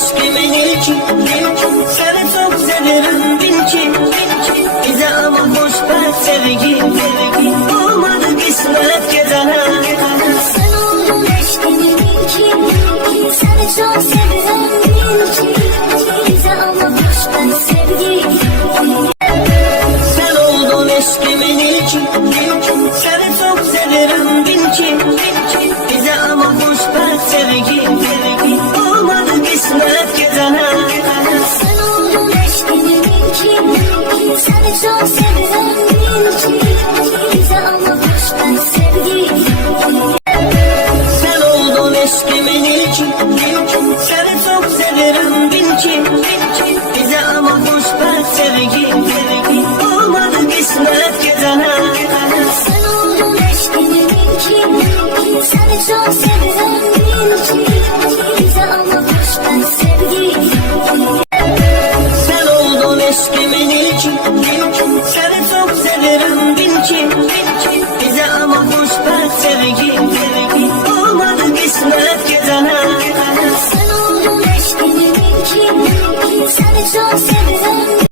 eşkimin ilki. Seni çok severim bil ki. Bize ama boş ver sevgi. Olmadı kısmet gecene. Sen oldun eşkimin ilki. Seni çok severim bil ki. Bize ama boş ver sevgi. Sen oldun eşkimin ilki. Seni çok severim bil ki. Bize ama boş ver sevgi. Olmadı kısmet gecene. Sen oldun eşkimin ilki. Seni çok severim bil ki. Bize ama boş ver sevgi. Sen oldun eşkimin ilki. Seni çok severim bil ki.